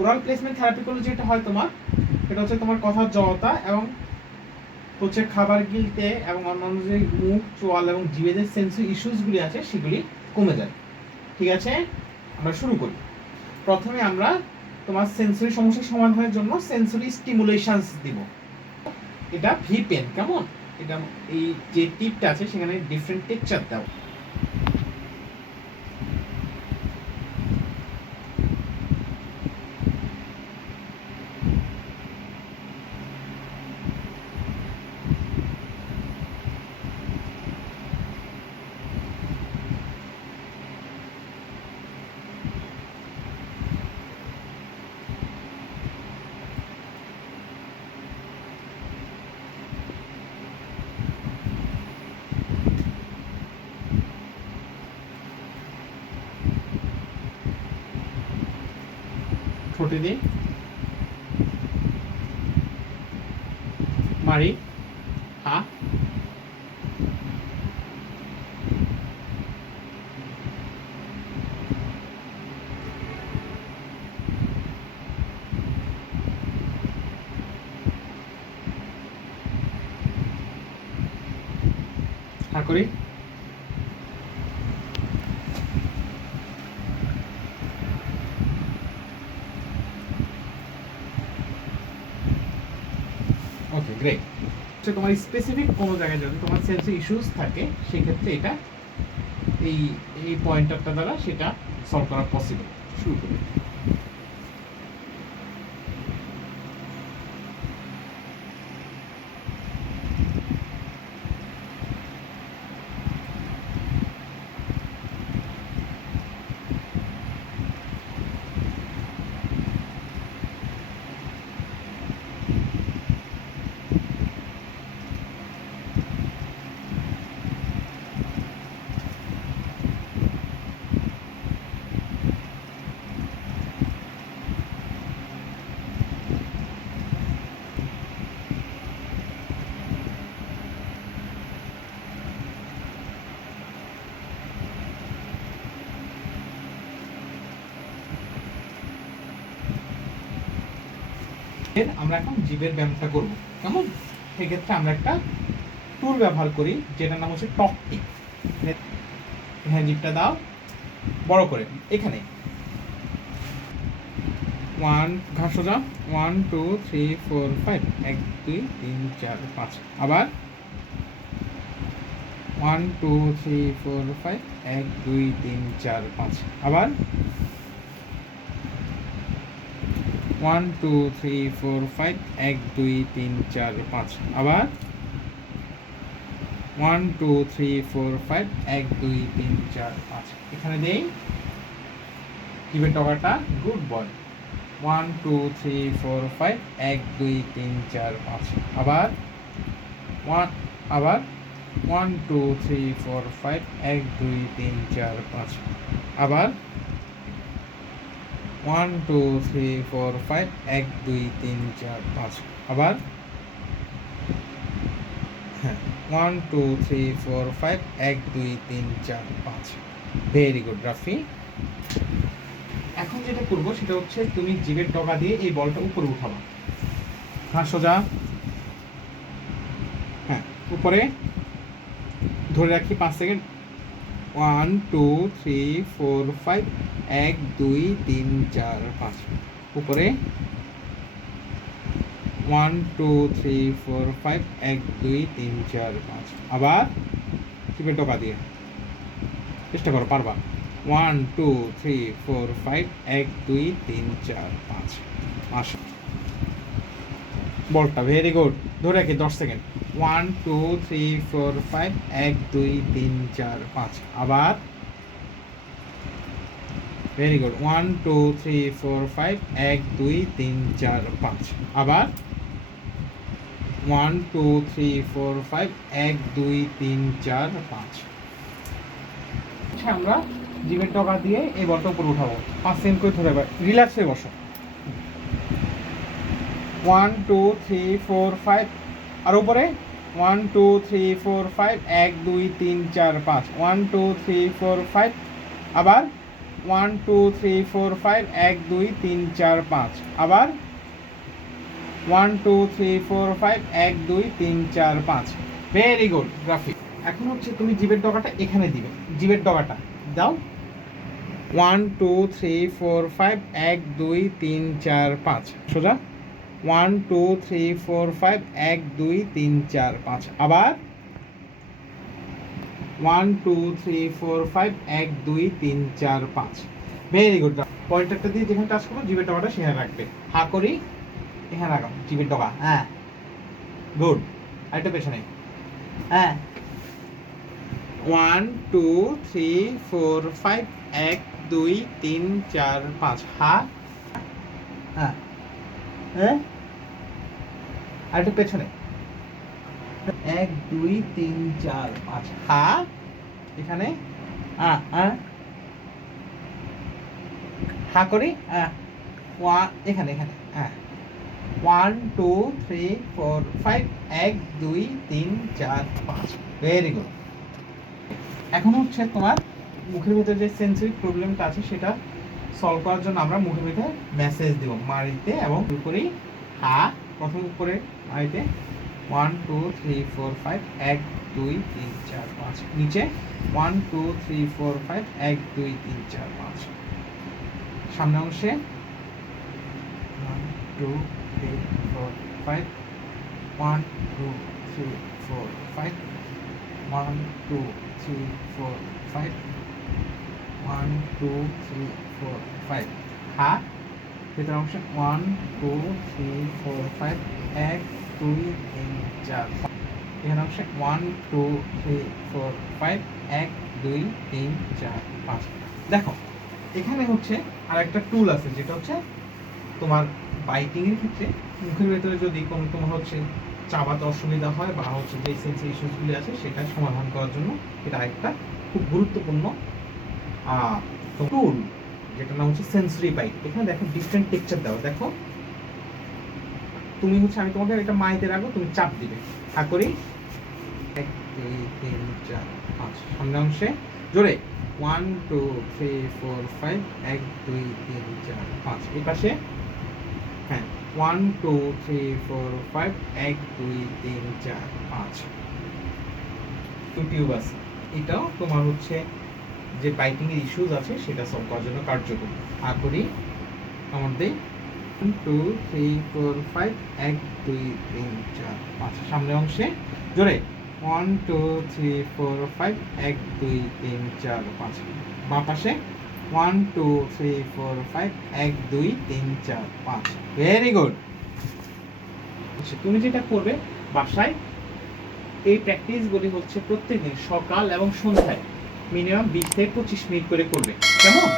Oral placement therapy করলে যেটা হয় তোমার, এটা হচ্ছে তোমার কথার জড়তা এবং হচ্ছে খাবার গিলতে এবং অন্যান্য যে মুখ, চোয়াল এবং জিভে যে সেন্সরি ইস্যুসগুলি আছে সেগুলি কমে যায়। ঠিক আছে, আমরা শুরু করি। প্রথমে আমরা তোমার সেন্সরি সমস্যার সমাধানের জন্য সেন্সরি স্টিমুলেশনস দিব। এটা ভি পেন, কেমন? এটা এই যে টিপটা আছে সেখানে ডিফারেন্ট টেক্সচার দাও। ঠোঁটে দিই, মারি, হা, হা করি, ওকে গ্রেট। তোমার স্পেসিফিক কোনো জায়গায় যদি তোমার সেন্সরি ইস্যুস থাকে সেক্ষেত্রে এটা এই এই পয়েন্টারটা দ্বারা সেটা সলভ করা পসিবল। শুরু করি। আমরা এখন জিভের ব্যায়ামটা করব, কেমন? সেক্ষেত্রে আমরা একটা টুল ব্যবহার করি যেটার নাম হচ্ছে টক টিক। হ্যাঁ, জিভটা দাও বড় করে, এখানে 1 ঘাস সোজা, 1 2 3 4 5, 1 2 3 4 5। আবার 1 2 3 4 5, 1 2 3 4 5। আবার 1 2 3 4 5, 1 2 3 4 5। আবার 1 2 3 4 5, 1 2 3 4 5। এখানে দেই জিভের টকাটা, গুড বয়। 1 2 3 4 5, 1 2 3 4 5। আবার 1 2 3 4 5, 1 2 3 4 5। আবার 1 2 3 4 5, 1 2 3 4 5। আবার 1 2 3 4 5, 1 2 3 4 5। Very good Rafi. এখন যেটা করবো সেটা হচ্ছে তুমি জিভের ডগা দিয়ে এই বলটা উপরে উঠাবা। হ্যাঁ, সোজা, হ্যাঁ, উপরে ধরে রাখি 5 সেকেন্ড। 1 2 3 4 5, 1 2 3 4 5। উপরে 1 2 3 4 5, 1 2 3 4 5। আবার জিভের ডগা দিয়ে চেষ্টা করো, পারবা। 1 2 3 4 5, 1 2 3 4 5। আসো বলটা, ভেরি গুড। ধরে রাখি 10 সেকেন্ড। 1 2 3 4 5, 1 2 3 4 5। আবার ভেরি গুড। 1 2 3 4 5, 1 2 3 4 5। আবার 1 2 3 4 5, 1 2 3 4 5। আমরা জিভের টকা দিয়ে এই বলটা উপরে উঠাবো। 5 সেকেন্ড করে ধরে রিল্যাক্স হয়ে বসো। 1 2 3 4 5। আর উপরে 1 2 3 4 5, 1 2 3 4 5। 1 2 3 4 5। আবার 1 2 3 4 5 1 2 3 4 5 আবার 1 2 3 4 5 1 2 3 4 5 ভেরি গুড গ্রাফিক। এখন হচ্ছে তুমি জিভের ডগাটা এখানে দিবে, জিভের ডগাটা দাও 1 2 3 4 5 1 2 3 4 5 সোজা 1 2 3 4 5 1 2 3 4 5 আবার 1 2 3 4 5 1 2 3 4 5 ভেরি গুড। পয়েন্টারটা দিয়ে যেখানে টাচ করবো জিভের ডগাটা সেখানে রাখবে, হা করি এখানে রাখো জিভের ডগা, হ্যাঁ গুড। আরেকটা পেছনে, হ্যাঁ 1 2 3 4 5 1 2 3 4 5 হা, হ্যাঁ হ্যাঁ আরেকটা পেছনে 1 2 3 4 5 হা এখানে হা করি এখানে এখানে হ্যাঁ 1 2 3 4 5 1 2 3 4 5 ভেরি গুড। এখন হচ্ছে তোমার মুখের ভিতরে যে সেন্সরি প্রবলেমটা আছে সেটা সলভ করার জন্য আমরা মুখের ভিতরে মেসেজ দেব মারিতে এবং উপরে হা প্রথম উপরে মারিতে 1 2 3 4 5 1 2 3 4 5 নিচে 1 2 3 4 5 1 2 3 4 5 সামনে অংশে 1 2 3 4 5 1 2 3 4 5 1 2 3 4 5 1 2 3 4 5 হা ভিতর অংশে 1 2 3 4 5 1 2 3 4 5 এখানে অংশে 1 2 3 4 5 1 2 3 4 5 দেখো এখানে হচ্ছে আরেকটা টুল আছে যেটা হচ্ছে তোমার বাইটিং এর ক্ষেত্রে মুখের ভেতরে যদি কোনো তোমার হচ্ছে চাবাতে অসুবিধা হয় বা হচ্ছে যে সেন্সরি ইস্যুসগুলি আছে সেটা সমাধান করার জন্য এটা একটা খুব গুরুত্বপূর্ণ টুল যেটার নাম হচ্ছে সেন্সরি বাইট। এখানে দেখো ডিফারেন্ট টেক্সচার দেওয়া, দেখো তুমি হচ্ছে আমি তোমাকে একটা মাইতে রাখবো, তুমি চাপ দিবে হা করি 1 2 3 4 5 সামনে অংশে জোরে 1 2 3 4 5 1 2 3 4 5 এই পাশে হ্যাঁ 1 2 3 4 5 1 2 3 4 5 টিউব আছে। এটাও তোমার হচ্ছে যে বাইটিং এর ইস্যুস আছে সেটা সলভ করার জন্য কার্যকরী। আর করি আমাদের 1 2 3 4 5 1 2 3 4 5 সামনে অংশে জোরে 1 2 3 4 5 1 2 3 4 5 বাম পাশে 1 2 3 4 5 1 2 3 4 5 ভেরি গুড। তুমি যেটা করবে বাসায় এই প্র্যাকটিসগুলি হচ্ছে প্রত্যেকদিন সকাল এবং সন্ধ্যায় মিনিমাম 20 থেকে 25 মিনিট করে করবে, কেমন?